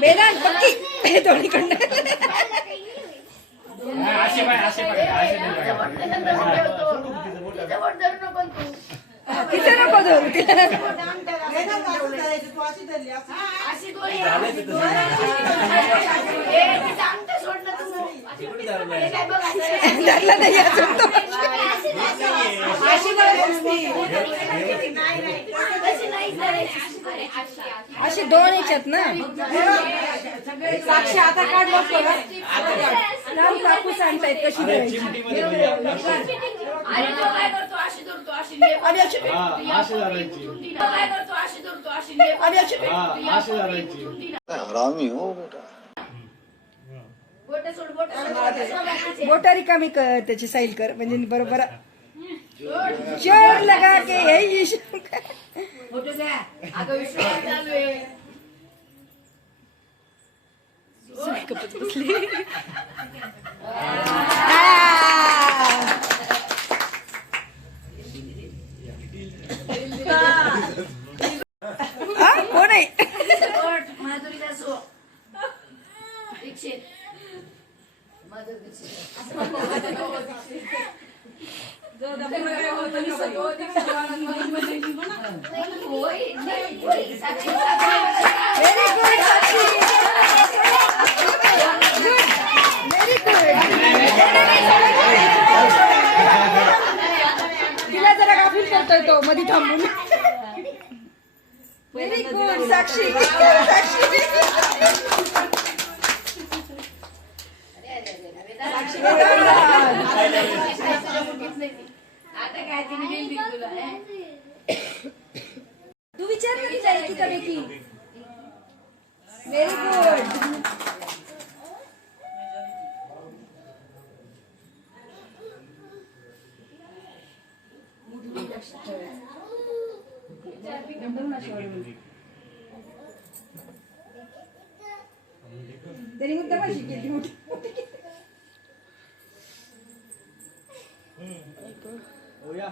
వేదాంత్ పక్కి తోడికొండ ಆಶೆ ಆಶೆ ಆಶೆ तिचं नको धरू. धरला नाही अजून तो. अशी दोन याच्यात ना? साक्षी आता काढ राम काकू सांगतायत कशी धरायची अशी धरतो अशी लेप. आणि अशी अशी धरायची तो काय करतो अशी धरतो अशी लेप. आणि अशी हा अशी धरायची हरामी हो बेटा बोटं सोड, बोटं सोड, बोटं सोड. बोटा रिकामी कर त्याची साईल कर म्हणजे बरोबर चोर लगा के. अगं विश्वास चालू आहे. आ. हा, कोण आहे बोट, माधुरीला सो. दीक्षित. माधुरी दीक्षित. होय, नाही, होय. Sakshi, Sakshi. Very good Sakshi very good तिला जरा गाफील करतोय तो मध्ये थांबून व्हेरी गुड साक्षी साक्षी आता काय तिने बिल तुला हे? तू विचार ना तिला एकीका बेकी व्हेरी गुड त्यांनी मुद्दा पाहिजे केली मोठी होया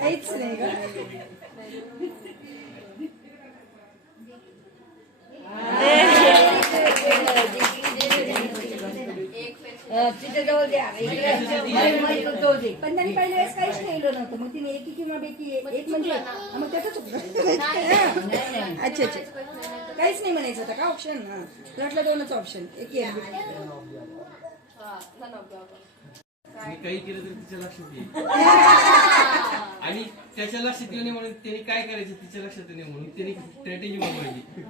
काहीच नाही का तिथे जवळ द्या पण त्यांनी पहिल्या वेळेस काहीच लिहिलं नव्हतं. मग तिने एकी किंवा बेकी एक म्हणजे हा, मग त्याचं चुकलं. अच्छा अच्छा. काहीच नाही म्हणायचं होतं. का ऑप्शन हा. वाटलं दोनच ऑप्शन एक एक. मी काही केलं तरी तिच्या लक्षात येईल. आणि त्याच्या लक्षात येऊ नये म्हणून त्यांनी काय करायचं तिच्या लक्षात येऊ नये म्हणून त्यांनी स्ट्रॅटेजी बनवायची.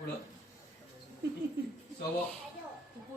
पुढं. स्वभाव.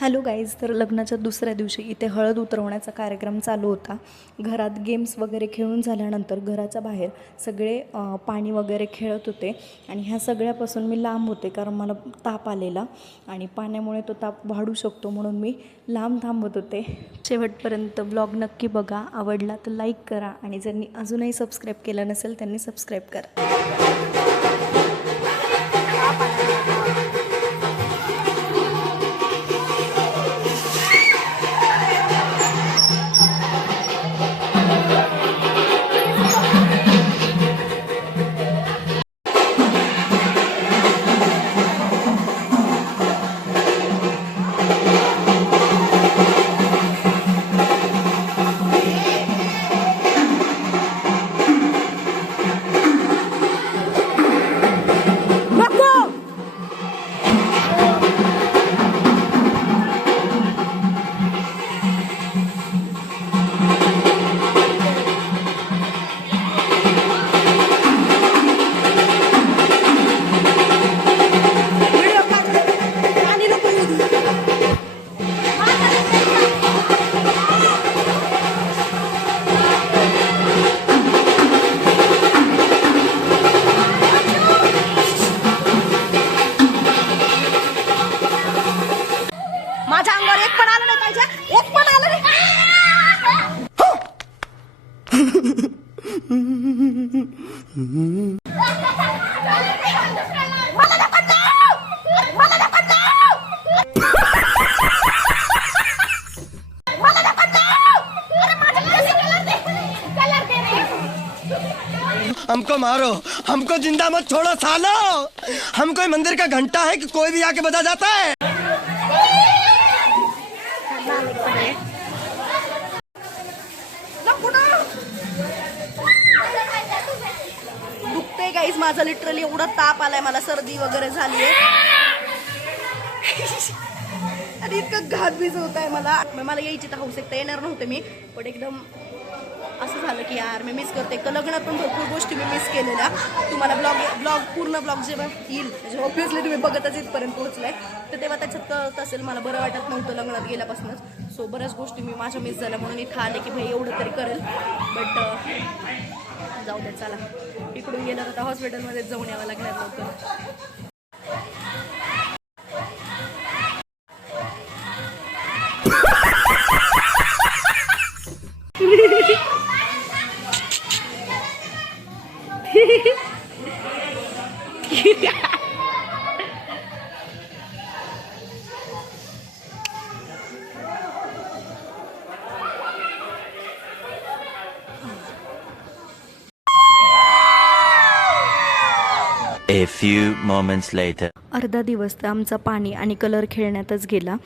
हॅलो गाईज तर लग्नाच्या दुसऱ्या दिवशी इथे हळद उतरवण्याचा कार्यक्रम चालू होता. घरात गेम्स वगैरे खेळून झाल्यानंतर घराच्या बाहेर सगळे पाणी वगैरे खेळत होते आणि ह्या सगळ्यापासून मी लांब होते कारण मला ताप आलेला आणि पाण्यामुळे तो ताप वाढू शकतो म्हणून मी लांब थांबत होते. शेवटपर्यंत ब्लॉग नक्की बघा. आवडला तर लाईक करा आणि ज्यांनी अजूनही सबस्क्राईब केलं नसेल त्यांनी सबस्क्राईब करा. हमको मारो। हमको ज़िंदा मत छोड़ो, सालो। हम कोई मंदिर का घंटा है कि कोई भी आके बजा जाता है? गाईज माझा लिटरली एवढा ताप आलाय मला सर्दी वगैरे झाली आणि इतकं घात बीज होत आहे मला. मग मला यायची तर हाऊस एकदा येणार नव्हते मी पण एकदम असं झालं की यार मी मिस करते. का लग्नात पण भरपूर गोष्टी मी मिस केलेल्या. तुम्हाला ब्लॉग ब्लॉग पूर्ण ब्लॉग जेव्हा येईल म्हणजे ऑब्विसली तुम्ही बघतच इथपर्यंत पोहोचलाय तर तेव्हा त्याच्यात कळत असेल मला बरं वाटत नव्हतं लग्नात गेल्यापासूनच. सो बऱ्याच गोष्टी मी माझ्या मिस झाल्या म्हणून इथं आले की भाई एवढं तरी करेल. बट जाऊ द्या चला. इकडून गेलं तर हॉस्पिटलमध्ये जाऊन यावं लागणार नव्हतं. A few moments later. अर्धा दिवस तर आमचा पाणी आणि कलर खेळण्यातच गेला.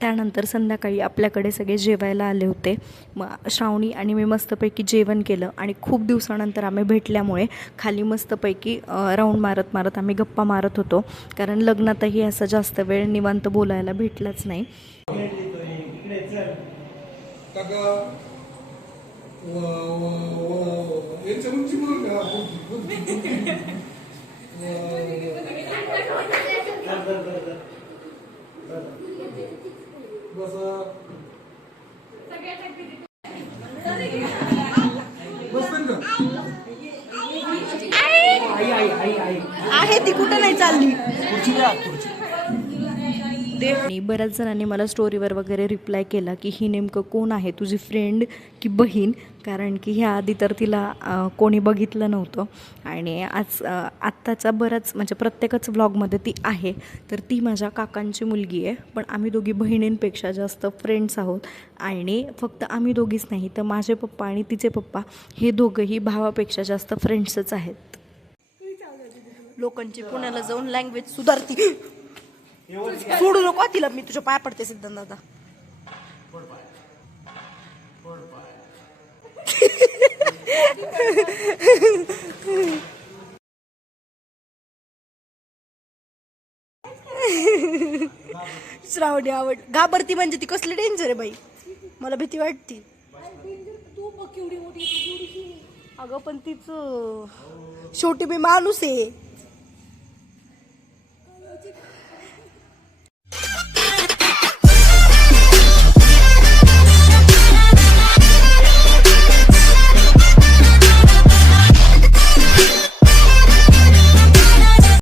त्यानंतर संध्याकाळी आपल्याकडे सगळे जेवायला आले होते. मग श्रावणी आणि मी मस्तपैकी जेवण केलं आणि खूप दिवसानंतर आम्ही भेटल्यामुळे खाली मस्तपैकी राऊंड मारत मारत आम्ही गप्पा मारत होतो. कारण लग्नातही असं जास्त वेळ निवांत बोलायला भेटलाच नाही. आहे ती कुठं नाही चालली? आणि बऱ्याच जणांनी मला स्टोरीवर वगैरे रिप्लाय केला की ही नेमकं कोण आहे? तुझी फ्रेंड की बहीण? कारण की ह्या आधी तर तिला कोणी बघितलं नव्हतं. आणि आज आत्ताचा बराच म्हणजे प्रत्येकच व्लॉगमध्ये ती आहे. तर ती माझ्या काकांची मुलगी आहे. पण आम्ही दोघी बहिणींपेक्षा जास्त फ्रेंड्स आहोत. आणि फक्त आम्ही दोघीच नाही तर माझे पप्पा आणि तिचे पप्पा हे दोघंही भावापेक्षा जास्त फ्रेंड्सच आहेत. लोकांची पुण्याला जाऊन लँग्वेज सुधारती? सोडू नको तिला मी तुझ्या पाय पडते सिद्धांत दादा. श्रावणी आवड. घाबरती म्हणजे ती कसली डेंजर आहे बाई? मला भीती वाटती. अगं पण तिचं शेवटी मी माणूस आहे.